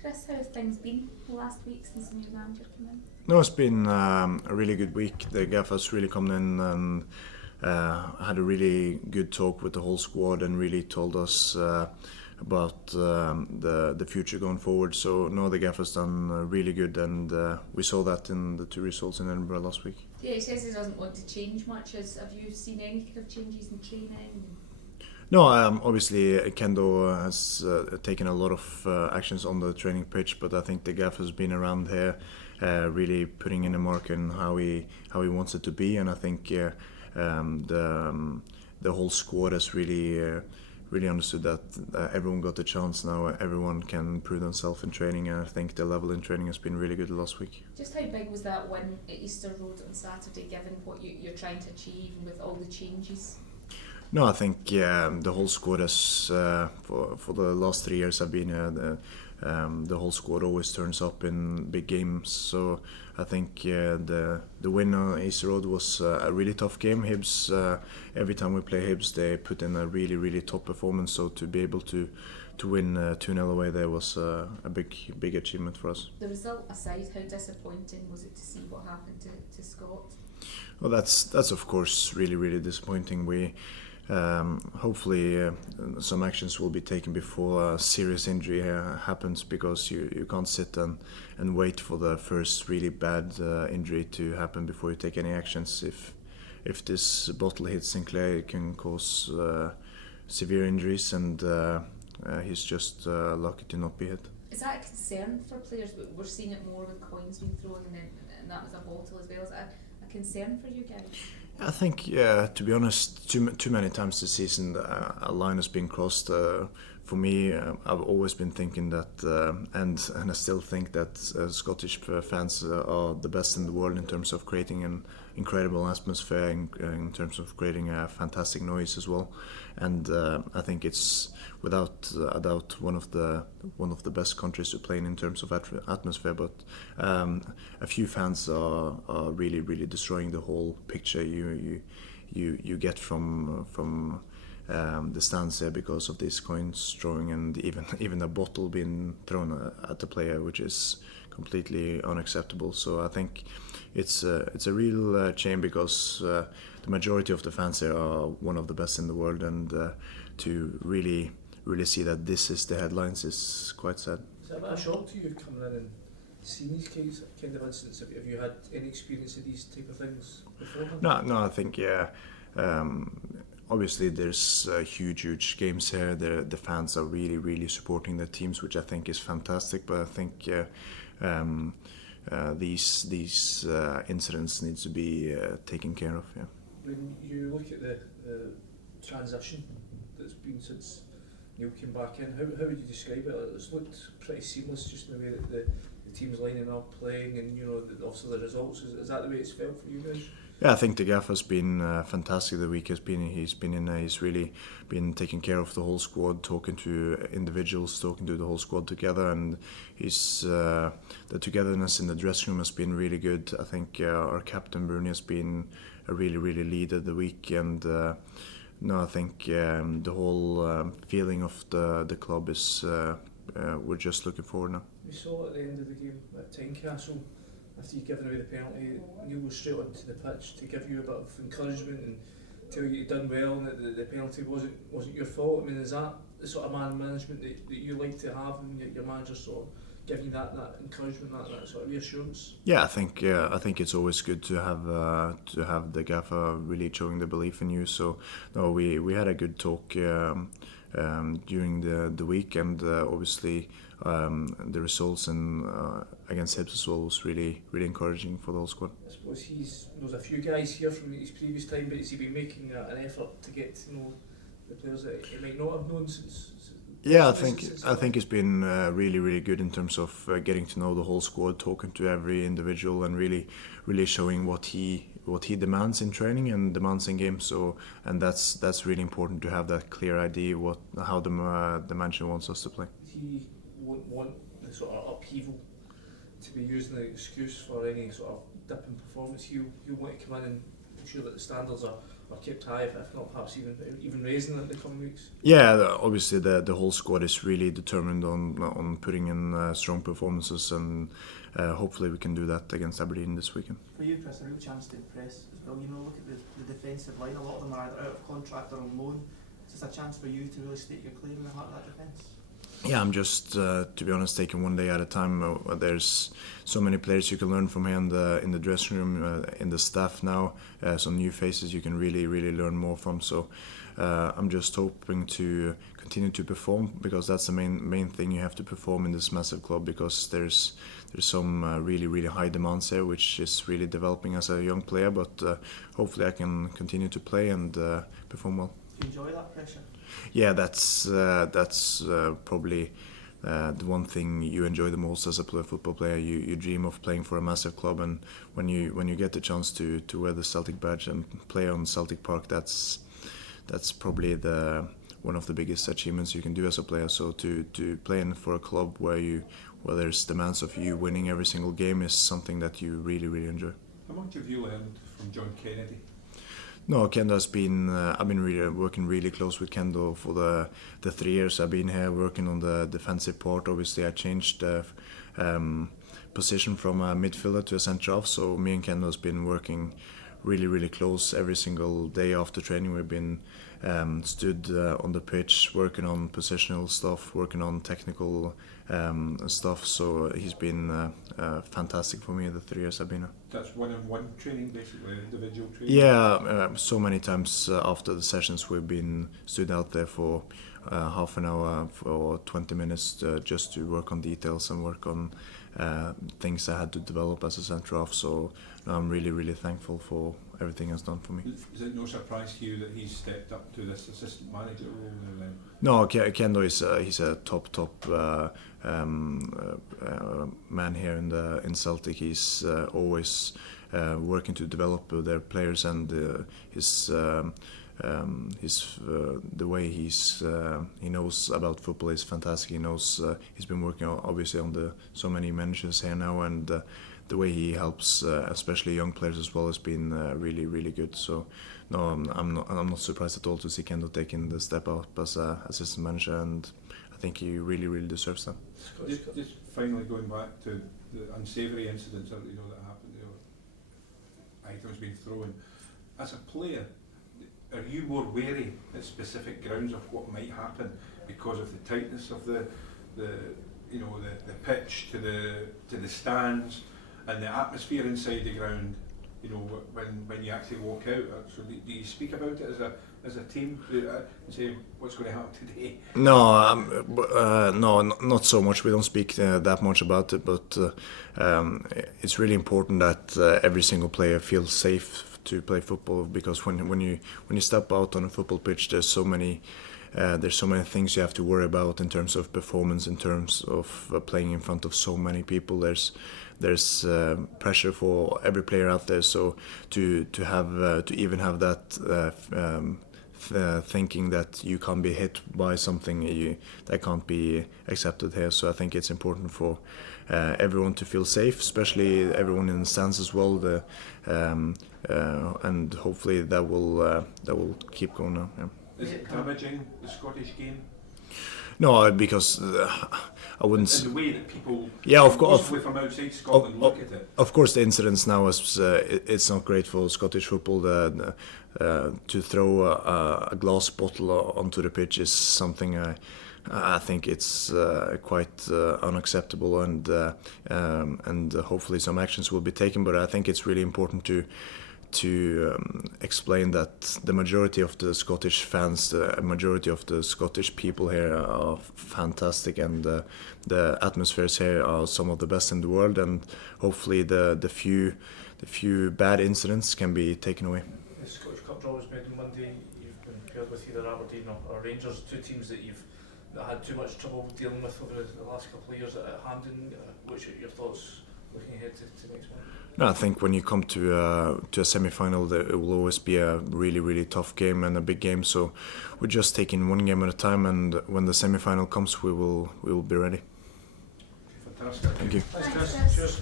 Kris, how have things been the last week since the new manager came in? No, it's been a really good week. The gaffer's really come in and had a really good talk with the whole squad and really told us about the future going forward. So no, the gaffer's done really good, and we saw that in the two results in Edinburgh last week. Yeah, he says he doesn't want to change much. Have you seen any kind of changes in training? No, obviously Kendo has taken a lot of actions on the training pitch, but I think the gaffer's been around here, really putting in a mark on how he wants it to be, and I think the whole squad has really understood that everyone got the chance now. Everyone can prove themselves in training, and I think the level in training has been really good last week. Just how big was that win at Easter Road on Saturday, given what you're trying to achieve and with all the changes? No, I think the whole squad has, for the last 3 years I've been here, the whole squad always turns up in big games. So I think the win on Easter Road was a really tough game. Hibs, every time we play Hibs, they put in a really top performance. So to be able to win 2-0 away there was a big achievement for us. The result aside, how disappointing was it to see what happened to Scott? Well, that's of course really disappointing. We hopefully some actions will be taken before a serious injury happens, because you can't sit and wait for the first really bad injury to happen before you take any actions. If this bottle hits Sinclair, it can cause severe injuries, and he's just lucky to not be hit. Is that a concern for players? We're seeing it more with coins being thrown, and that was a bottle as well. Is that a concern for you guys? I think, to be honest, too many times this season a line has been crossed. For me, I've always been thinking that, and I still think that Scottish fans are the best in the world in terms of creating an incredible atmosphere, in terms of creating a fantastic noise as well. And I think it's without a doubt one of the best countries to play in terms of atmosphere. But a few fans are really destroying the whole picture you get from the stands there because of these coins throwing, and even a bottle being thrown at the player, which is completely unacceptable. So I think it's a real shame, because the majority of the fans there are one of the best in the world, and to really see that this is the headlines is quite sad. Is it a bit of a shock to you coming in and seeing these kind of incidents? Have you had any experience of these type of things beforehand? No, I think obviously there's huge games here. The fans are really supporting their teams, which I think is fantastic. But I think these incidents need to be taken care of. Yeah. When you look at the transition that's been since Neil came back in, how would you describe it? It's looked pretty seamless, just in the way that the team's lining up, playing, and obviously the results. Is that the way it's felt for you guys? Yeah, I think the gaffer's been fantastic. The week he's been in there. He's really been taking care of the whole squad, talking to individuals, talking to the whole squad together, and the togetherness in the dressing room has been really good. I think our captain Bruni has been a really leader the week, and no, I think the whole feeling of the club is we're just looking forward now. We saw at the end of the game at Tynecastle, after you'd given away the penalty, Neil was straight onto the pitch to give you a bit of encouragement and tell you you'd done well and that the penalty wasn't your fault. I mean, is that the sort of man management that you like to have, and your manager sort of giving you that encouragement, that sort of reassurance? Yeah, I think it's always good to have the gaffer really showing the belief in you. So no, we had a good talk during the week, and obviously the results against Hibs as well was really encouraging for the whole squad. I suppose there's a few guys here from his previous time, but has he been making an effort to get to know the players that he might not have known since? Yeah, I think it's been really good in terms of getting to know the whole squad, talking to every individual, and really showing what he demands in training and demands in games. So, and that's really important, to have that clear idea how the manager wants us to play. He won't want the sort of upheaval to be used as an excuse for any sort of dip in performance. He'll want to come in and ensure that the standards are or kept high, if not perhaps even raising in the coming weeks? Yeah, obviously the whole squad is really determined on putting in strong performances, and hopefully we can do that against Aberdeen this weekend. For you, Kris, a real chance to impress as well. You know, look at the defensive line. A lot of them are either out of contract or on loan. It's just a chance for you to really state your claim in the heart of that defence. Yeah, I'm just, to be honest, taking one day at a time. There's so many players you can learn from here in the dressing room, in the staff now. Some new faces you can really learn more from. So I'm just hoping to continue to perform, because that's the main thing. You have to perform in this massive club, because there's some really high demands here, which is really developing as a young player. But hopefully I can continue to play and perform well. Do you enjoy that pressure? Yeah, that's probably the one thing you enjoy the most as a football player. You dream of playing for a massive club, and when you get the chance to wear the Celtic badge and play on Celtic Park, that's probably one of the biggest achievements you can do as a player. So to play in for a club where there's demands of you winning every single game is something that you really enjoy. How much have you learned from John Kennedy? No, Kendo has been. I've been working really close with Kendo for the 3 years I've been here, working on the defensive part. Obviously, I changed position from a midfielder to a centre half. So me and Kendo has been working really close every single day after training. We've been stood on the pitch, working on positional stuff, working on technical stuff. So he's been fantastic for me the 3 years I've been here. That's one-on-one training, basically, individual training? Yeah, so many times after the sessions we've been stood out there for half an hour for 20 minutes just to work on details and work on things I had to develop as a centre half. So I'm really thankful for everything he's done for me. Is it no surprise to you that he's stepped up to this assistant manager role now then? No, Kendo he's a top man here in Celtic. He's always working to develop their players, and the way he knows about football is fantastic. He knows he's been working obviously on so many managers here now, and the way he helps especially young players as well has been really good. So no, I'm not surprised at all to see Kendo taking the step up as assistant manager, and I think he really deserves that. Just finally going back to the unsavoury incidents that happened there, items being thrown. As a player, are you more wary at specific grounds of what might happen because of the tightness of the pitch to the stands and the atmosphere inside the ground? When you actually walk out, so do you speak about it as a team and say what's going to happen today? No, not so much. We don't speak that much about it, but it's really important that every single player feels safe to play football, because when you step out on a football pitch, there's so many things you have to worry about in terms of performance, in terms of playing in front of so many people. There's pressure for every player out there. So to even have that thinking that you can't be hit by something, that can't be accepted here. So I think it's important for everyone to feel safe, especially everyone in the stands as well. And hopefully that will keep going now. Yeah. Is it damaging the Scottish game? No, because I wouldn't. In the way that people, of course, from outside Scotland look at it. Of course, the incidents now it's not great for Scottish football. To throw a glass bottle onto the pitch is something I think it's quite unacceptable, and hopefully some actions will be taken. But I think it's really important to explain that the majority of the Scottish fans, the majority of the Scottish people here are fantastic, and the atmospheres here are some of the best in the world, and hopefully the few bad incidents can be taken away. The Scottish Cup draw was made on Monday. You've been paired with either Aberdeen or Rangers, two teams that had too much trouble dealing with over the last couple of years at Hampden. What's your thoughts looking ahead to next month? No, I think when you come to a semi-final, it will always be a really tough game and a big game. So we're just taking one game at a time, and when the semi-final comes, we will be ready. Fantastic. Thank you. Thanks, Kris. Cheers.